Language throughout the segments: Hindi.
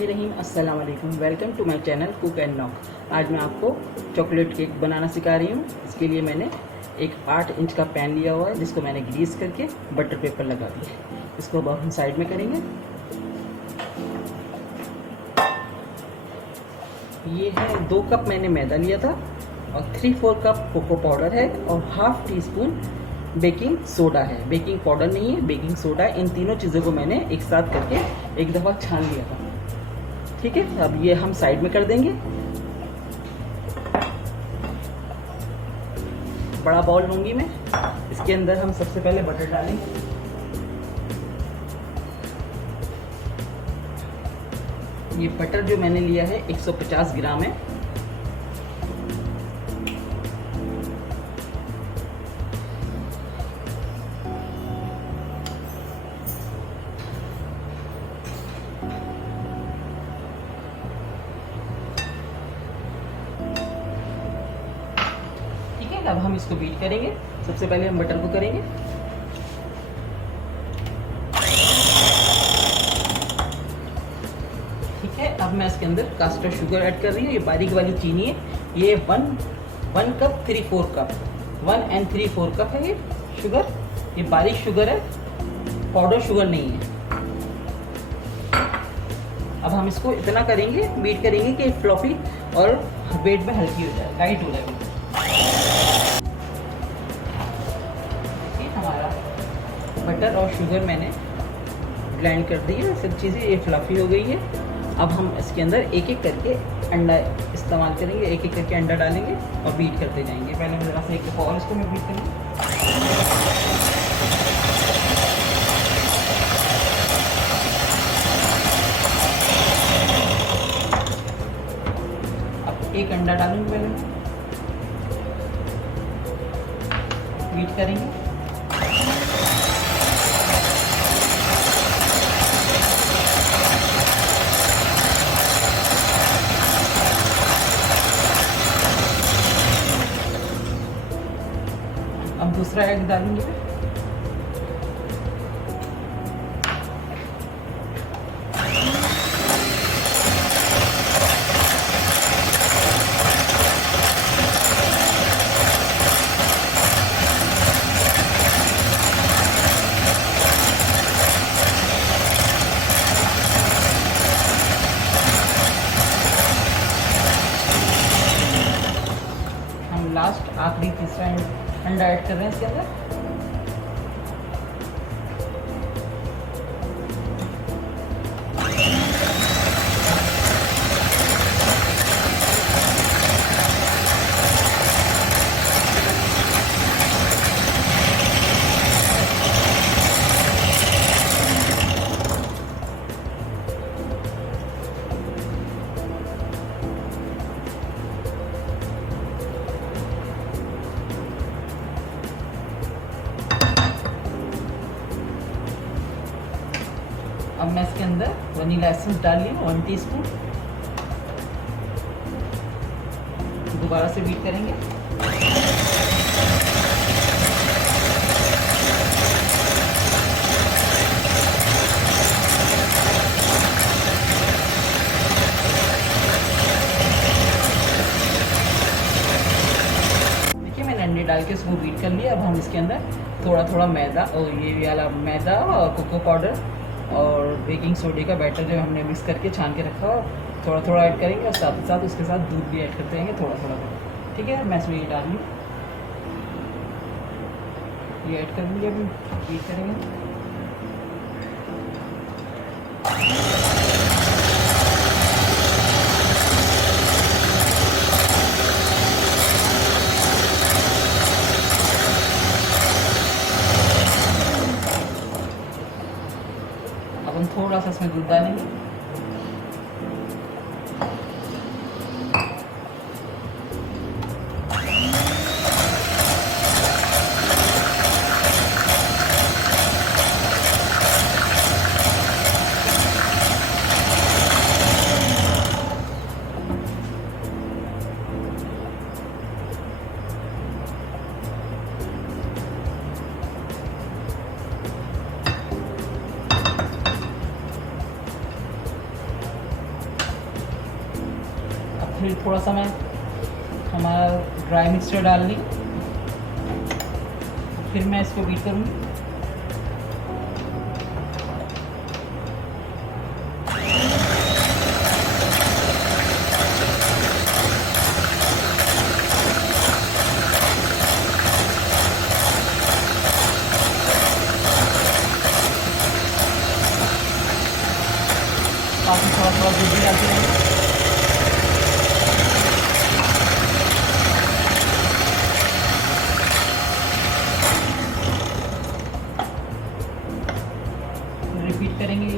बिस्मिल्लाहिर्रहमानिर्रहीम। अस्सलाम वालेकुम। Welcome to my channel cook and knock. आज मैं आपको चॉकलेट केक बनाना सिखा रही हूँ। इसके लिए मैंने एक 8 इंच का पैन लिया हुआ है, जिसको मैंने ग्रीस करके बटर पेपर लगा दिया। इसको अब हम साइड में करेंगे। ये है 2 कप मैंने मैदा लिया था और 3/4 कप कोको पाउडर है और half tea spoon baking soda है। बेकिंग पाउडर नहीं है, बेकिंग सोडा है। इन तीनों चीज़ों को मैंने एक साथ करके एक दफ़ा छान लिया था। ठीक है, अब ये हम साइड में कर देंगे। बड़ा बाउल लूंगी मैं, इसके अंदर हम सबसे पहले बटर डालेंगे। ये बटर जो मैंने लिया है 150 ग्राम है। अब हम इसको बीट करेंगे। सबसे पहले हम बटर को करेंगे। ठीक है, अब मैं इसके अंदर कास्टर शुगर ऐड कर रही हूँ। ये बारीक वाली चीनी है। ये 1 कप 3/4 कप 1 and 3/4 कप है ये शुगर। ये बारीक शुगर है, पाउडर शुगर नहीं है। अब हम इसको इतना करेंगे, बीट करेंगे कि फ्लफी और वेट में हल्की हो जाए, लाइट हो जाए। बटर और शुगर मैंने ब्लेंड कर दी है, सब चीज़ें ये फ्लफी हो गई है। अब हम इसके अंदर एक एक करके अंडा इस्तेमाल करेंगे, एक एक करके अंडा डालेंगे और बीट करते जाएंगे। पहले मैं ज़रा सा एक और इसको मैं बीट करूँगी। अब एक अंडा डालूंगी, पहले बीट करेंगे। अब दूसरा एग डालूंगी। हम लास्ट आखिरी तीसरा अंडा ऐड कर रहे हैं इसके अंदर। अब मैं इसके अंदर वनीला एसेंस डाल रही हूँ 1 टीस्पून। दोबारा से बीट करेंगे। देखिए, मैंने अंडे डाल के इसको बीट कर लिया। अब हम इसके अंदर थोड़ा थोड़ा मैदा और ये वाला मैदा और कोको पाउडर और बेकिंग सोडे का बैटर जो हमने मिक्स करके छान के रखा थोड़ा थोड़ा ऐड करेंगे और साथ ही साथ उसके साथ दूध भी ऐड करते रहेंगे थोड़ा थोड़ा। ठीक है, मैं इसमें ये डाल लूँ, ये ऐड कर लूँगी। अभी बीट करेंगे। अब हम थोड़ा सा इसमें दूध डालेंगे। थोड़ा सा मैं हमारा ड्राई मिक्सचर डाल ली, फिर मैं इसको बीट करूँगी। साथ में थोड़ा थोड़ा दूध भी डालते रहेंगे। रिपीट करेंगे।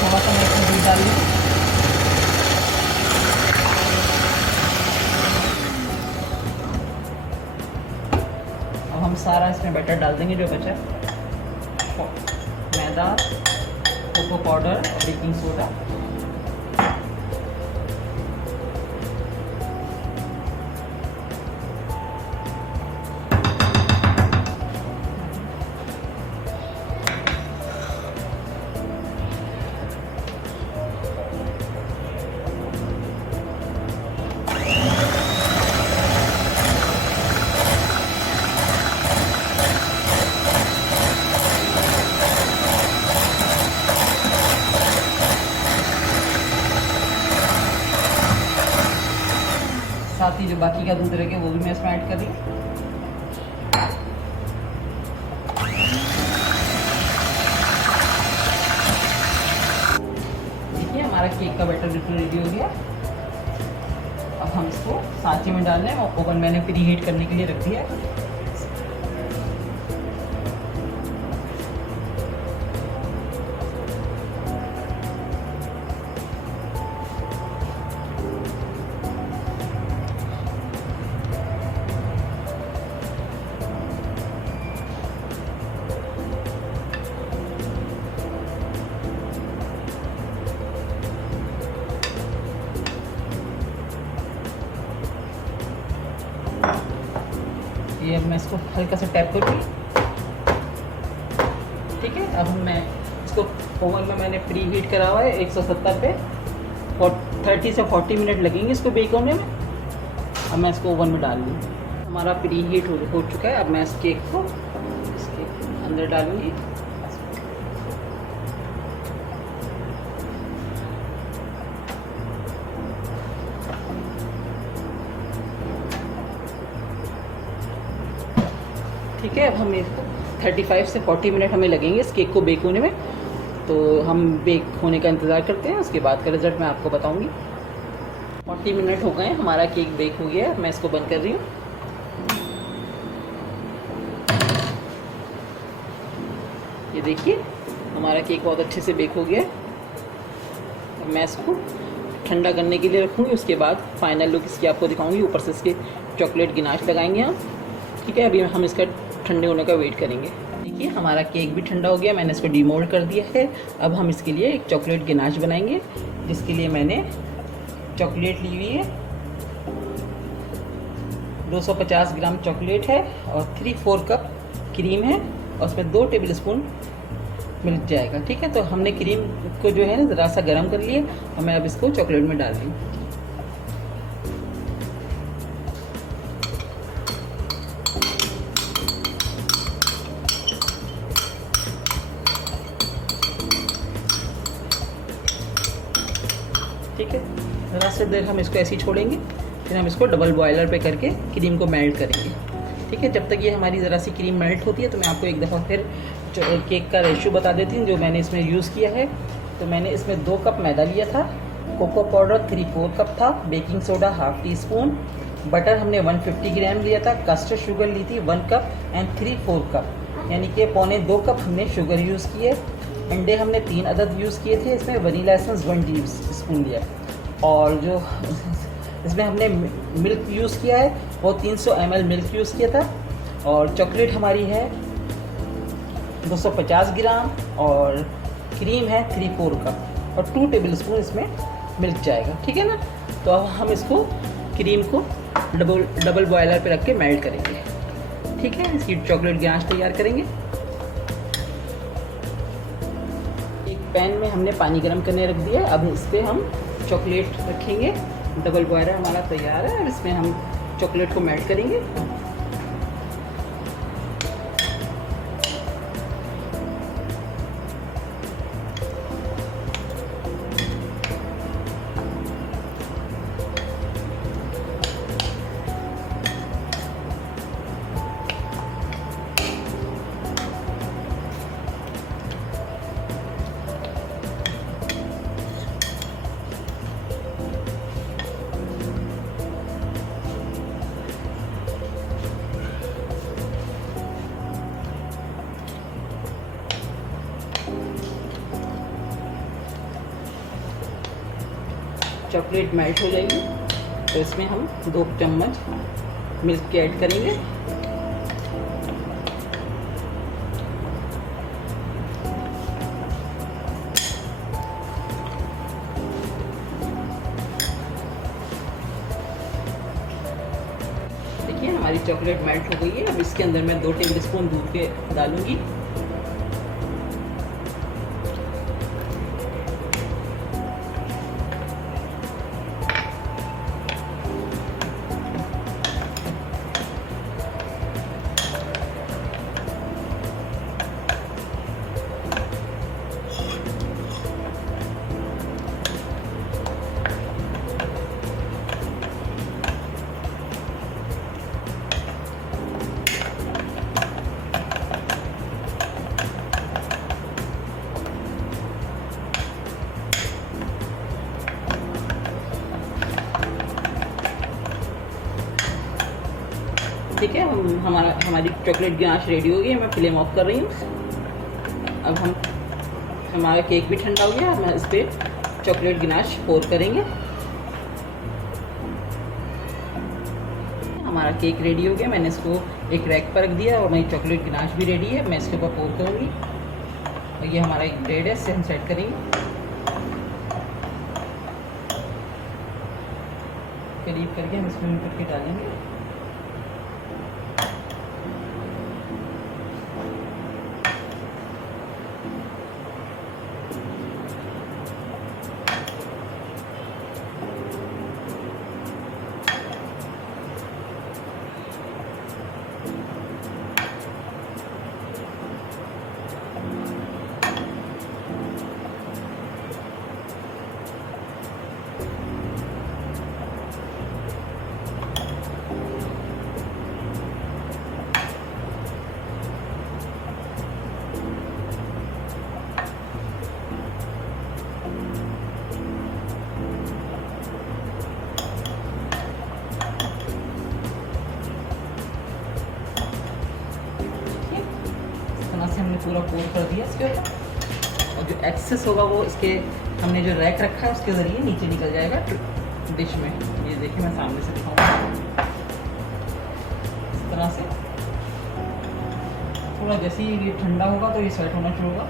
थोड़ा सा मैं इसमें दूध डाल दूँ। अब हम सारा इसमें बैटर डाल देंगे जो बचा है। मैदा, कोको पाउडर और बेकिंग सोडा। साथ ही जो बाकी का दूध रह गया वो भी मैं इसमें ऐड कर दी। देखिए हमारा केक का बैटर बिल्कुल रेडी हो गया। अब हम इसको सांचे में डाल लें और ओवन मैंने प्री हीट करने के लिए रख दिया है। ये अब मैं इसको हल्का सा टैप करूँगी। ठीक है, अब मैं इसको ओवन में मैंने प्री हीट करा हुआ है 170 पे, और 30 से 40 मिनट लगेंगे इसको बेक होने में। अब मैं इसको ओवन में डाल लूँ। हमारा प्री हीट हो चुका है। अब मैं इस केक को इसके अंदर डालूँगी। ठीक है, अब हम इसको 35 से 40 मिनट हमें लगेंगे इस केक को बेक होने में। तो हम बेक होने का इंतज़ार करते हैं, उसके बाद का रिज़ल्ट मैं आपको बताऊंगी। 40 मिनट हो गए, हमारा केक बेक हो गया है। मैं इसको बंद कर रही हूँ। ये देखिए हमारा केक बहुत अच्छे से बेक हो गया है। अब मैं इसको ठंडा करने के लिए रखूँगी, उसके बाद फाइनल लुक इसकी आपको दिखाऊँगी। ऊपर से इसके चॉकलेट गिनाश लगाएंगे हम। ठीक है, अभी हम इसका ठंडे होने का वेट करेंगे। देखिए हमारा केक भी ठंडा हो गया, मैंने इसको डीमोल्ड कर दिया है। अब हम इसके लिए एक चॉकलेट गिनाश बनाएंगे, जिसके लिए मैंने चॉकलेट ली हुई है। 250 ग्राम चॉकलेट है और 3/4 कप क्रीम है, और उसमें 2 टेबल स्पून मिल्क जाएगा। ठीक है, तो हमने क्रीम को जो है ना ज़रा सा गर्म कर लिया, और मैं अब इसको चॉकलेट में डाल दी। ठीक है, ज़रा से देर हम इसको ऐसे ही छोड़ेंगे, फिर हम इसको डबल बॉयलर पे करके क्रीम को मेल्ट करेंगे। ठीक है, जब तक ये हमारी ज़रा सी क्रीम मेल्ट होती है, तो मैं आपको एक दफ़ा फिर केक का रेशो बता देती हूँ जो मैंने इसमें यूज़ किया है। तो मैंने इसमें 2 कप मैदा लिया था, कोको पाउडर 3/4 कप था, बेकिंग सोडा 1/2 टीस्पून, बटर हमने 150 ग्राम लिया था, कस्टर्ड शुगर ली थी 1 कप एंड 3/4 कप, यानी कि 1.25 कप हमने शुगर यूज़ किए। अंडे हमने 3 अदद यूज़ किए थे। इसमें वनीला एसेंस 1 टीस्पून लिया, और जो इसमें हमने मिल्क यूज़ किया है वो 300 ml मिल्क यूज़ किया था, और चॉकलेट हमारी है 250 ग्राम, और क्रीम है 3/4 कप और 2 टेबल स्पून इसमें मिल्क जाएगा, ठीक है ना। तो अब हम इसको क्रीम को डबल बॉयलर पे रख के मेल्ट करेंगे, ठीक है। इसकी चॉकलेट गनाश तैयार करेंगे। एक पैन में हमने पानी गर्म करने रख दिया। अब इस पर हम चॉकलेट रखेंगे। डबल बॉयलर हमारा तैयार है और इसमें हम चॉकलेट को मेल्ट करेंगे। चॉकलेट मेल्ट हो जाएगी तो इसमें हम 2 चम्मच मिल्क के ऐड करेंगे। देखिए हमारी चॉकलेट मेल्ट हो गई है। अब इसके अंदर मैं 2 टेबल स्पून दूध के डालूंगी। ठीक है, हमारी चॉकलेट गनाश रेडी हो गई है। मैं फ्लेम ऑफ कर रही हूँ। अब हमारा केक भी ठंडा हो गया। हम इस पर चॉकलेट गनाश पोर करेंगे। हमारा केक रेडी हो गया। मैंने इसको एक रैक पर रख दिया और मेरी चॉकलेट गनाश भी रेडी है। मैं इसके ऊपर पोर करूँगी और ये हमारा एक ब्रेड है, इससे हम सेट करेंगे। करीब करके हम इसमें करके डालेंगे। से हमने पूरा पोर कर दिया इसके ऊपर और जो एक्सेस होगा वो इसके हमने जो रैक रखा है उसके ज़रिए नीचे निकल जाएगा डिश में। ये देखिए मैं सामने से दिखाऊंगा। इस तरह से थोड़ा जैसे ही ये ठंडा होगा तो ये सेट होना शुरू होगा।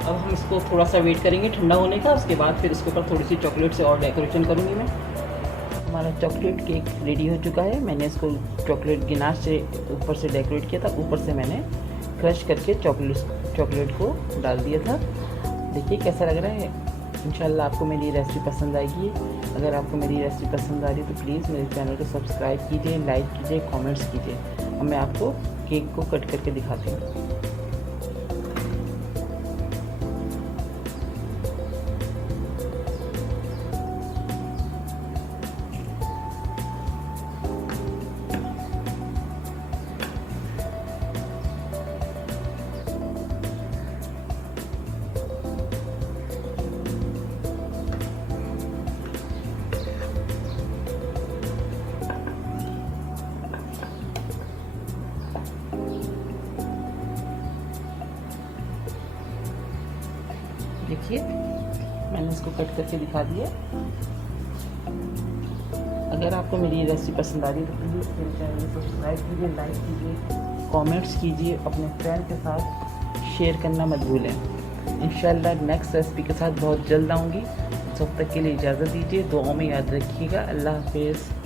अब हम इसको थोड़ा सा वेट करेंगे ठंडा होने का। उसके बाद फिर इसके ऊपर थोड़ी सी चॉकलेट से और डेकोरेशन करूँगी मैं। हमारा चॉकलेट केक रेडी हो चुका है। मैंने इसको चॉकलेट गिनाश से ऊपर से डेकोरेट किया था। ऊपर से मैंने क्रश करके चॉकलेट को डाल दिया था। देखिए कैसा लग रहा है। इंशाल्लाह आपको मेरी रेसिपी पसंद आएगी। अगर आपको मेरी रेसिपी पसंद आ रही है तो प्लीज़ मेरे चैनल को सब्सक्राइब कीजिए, लाइक कीजिए, कमेंट्स कीजिए। और मैं आपको केक को कट करके दिखाती हूँ। देखिए मैंने इसको कट करके दिखा दिया। अगर आपको मेरी रेसिपी पसंद आ रही है तो प्लीज़ मेरे चैनल को सब्सक्राइब कीजिए, लाइक कीजिए, कमेंट्स कीजिए, अपने फ्रेंड के साथ शेयर करना मत भूलें। इंशाल्लाह नेक्स्ट रेसिपी के साथ बहुत जल्द आऊँगी। तब तक के लिए इजाज़त दीजिए, दुआओं में याद रखिएगा। अल्लाह हाफिज़।